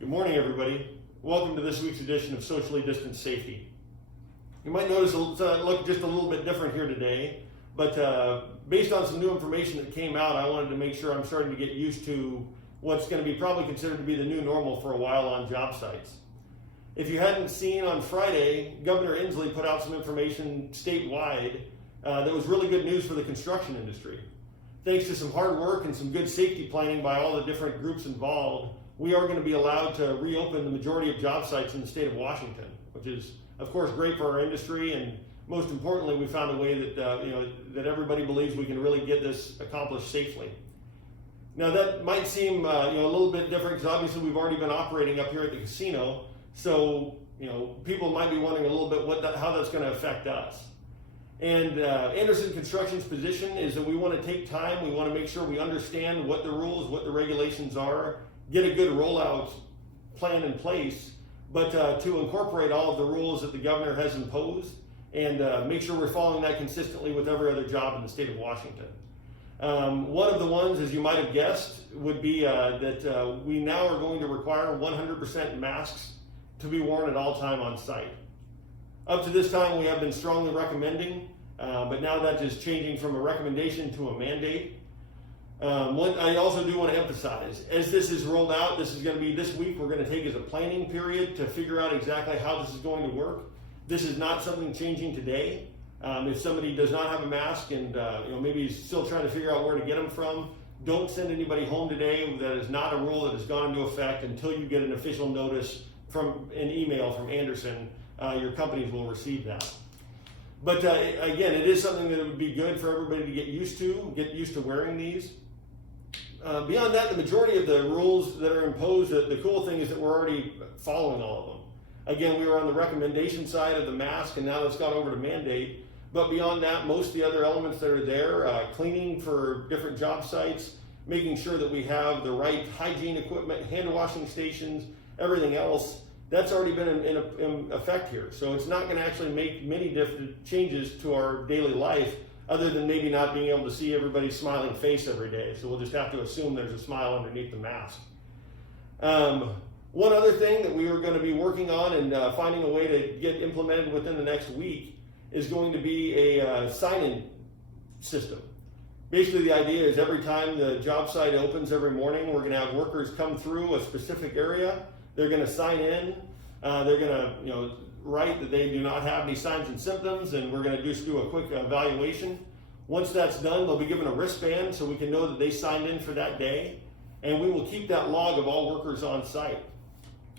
Good morning, everybody. Welcome to this week's edition of Socially Distanced Safety. You might notice it look just a little bit different here today, but based on some new information that came out, I wanted to make sure I'm starting to get used to what's going to be probably considered to be the new normal for a while on job sites. If you hadn't seen, on Friday, Governor Inslee put out some information statewide that was really good news for the construction industry. Thanks to some hard work and some good safety planning by all the different groups involved, we are going to be allowed to reopen the majority of job sites in the state of Washington, which is, of course, great for our industry. And most importantly, we found a way that that everybody believes we can really get this accomplished safely. Now, that might seem a little bit different because obviously we've already been operating up here at the casino. So people might be wondering a little bit how that's going to affect us. And Andersen Construction's position is that we want to take time. We want to make sure we understand what the rules, what the regulations are, get a good rollout plan in place, but to incorporate all of the rules that the governor has imposed and make sure we're following that consistently with every other job in the state of Washington. One of the ones, as you might have guessed, would be that we now are going to require 100% masks to be worn at all time on site. Up to this time, we have been strongly recommending, but now that is changing from a recommendation to a mandate. What I also do want to emphasize, as this is rolled out, this is going to be this week, we're going to take as a planning period to figure out exactly how this is going to work. This is not something changing today. If somebody does not have a mask and maybe is still trying to figure out where to get them from, don't send anybody home today. That is not a rule that has gone into effect until you get an official notice from an email from Andersen. Your companies will receive that. But again, it is something that it would be good for everybody to get used to wearing these. Beyond that, the majority of the rules that are imposed, the cool thing is that we're already following all of them. Again, we were on the recommendation side of the mask, and now it's gone over to mandate. But beyond that, most of the other elements that are there, cleaning for different job sites, making sure that we have the right hygiene equipment, hand washing stations, everything else, that's already been in effect here. So it's not going to actually make many different changes to our daily life, other than maybe not being able to see everybody's smiling face every day. So we'll just have to assume there's a smile underneath the mask. One other thing that we are going to be working on and finding a way to get implemented within the next week is going to be a sign-in system. Basically, the idea is every time the job site opens every morning, we're going to have workers come through a specific area. They're going to sign in. They're going to write that they do not have any signs and symptoms, and we're going to just do a quick evaluation. Once that's done, they'll be given a wristband so we can know that they signed in for that day, and we will keep that log of all workers on site.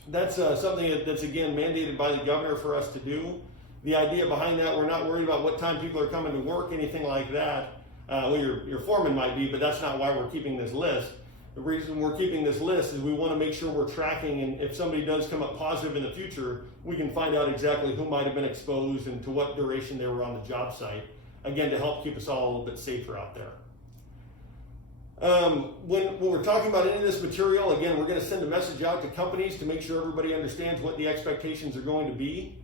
That's something that's, again, mandated by the governor for us to do. The idea behind that, we're not worried about what time people are coming to work, anything like that. Well, your foreman might be, but that's not why we're keeping this list. The reason we're keeping this list is we want to make sure we're tracking, and if somebody does come up positive in the future, we can find out exactly who might have been exposed and to what duration they were on the job site. Again, to help keep us all a little bit safer out there. When we're talking about any of this material, again, we're going to send a message out to companies to make sure everybody understands what the expectations are going to be.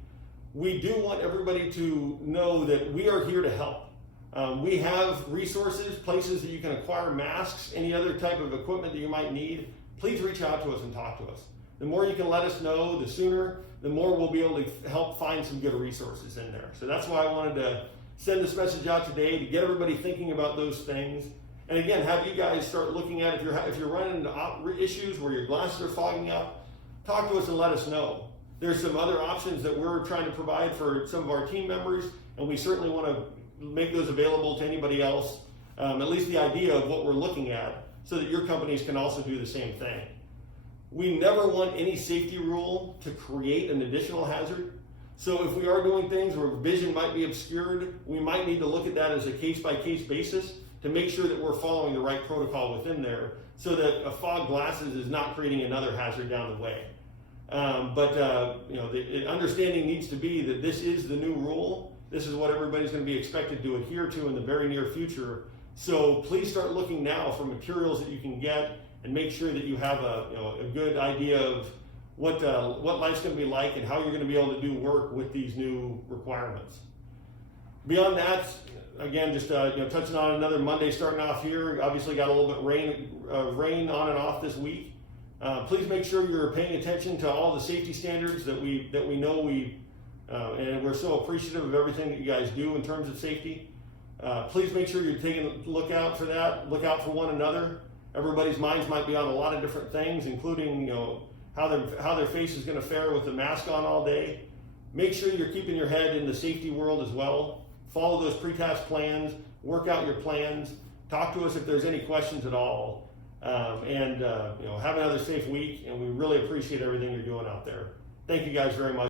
We do want everybody to know that we are here to help. We have resources, places that you can acquire masks, any other type of equipment that you might need. Please reach out to us and talk to us. The more you can let us know, the sooner, the more we'll be able to help find some good resources in there. So that's why I wanted to send this message out today, to get everybody thinking about those things. And again, have you guys start looking at if you're running into issues where your glasses are fogging up, talk to us and let us know. There's some other options that we're trying to provide for some of our team members, and we certainly want to make those available to anybody else, at least the idea of what we're looking at, so that your companies can also do the same thing. We never want any safety rule to create an additional hazard. So if we are doing things where vision might be obscured, we might need to look at that as a case-by-case basis to make sure that we're following the right protocol within there, so that a fog glasses is not creating another hazard down the way. The understanding needs to be that this is the new rule. This is what everybody's going to be expected to adhere to in the very near future. So please start looking now for materials that you can get and make sure that you have a good idea of what life's going to be like and how you're going to be able to do work with these new requirements. Beyond that, again, just touching on another Monday starting off here. Obviously got a little bit rain on and off this week. Please make sure you're paying attention to all the safety standards that we know and we're so appreciative of everything that you guys do in terms of safety. Please make sure you're taking a look out for that. Look out for one another. Everybody's minds might be on a lot of different things, including how their face is going to fare with the mask on all day. Make sure you're keeping your head in the safety world as well. Follow those pre-task plans. Work out your plans. Talk to us if there's any questions at all. Have another safe week, and we really appreciate everything you're doing out there. Thank you guys very much.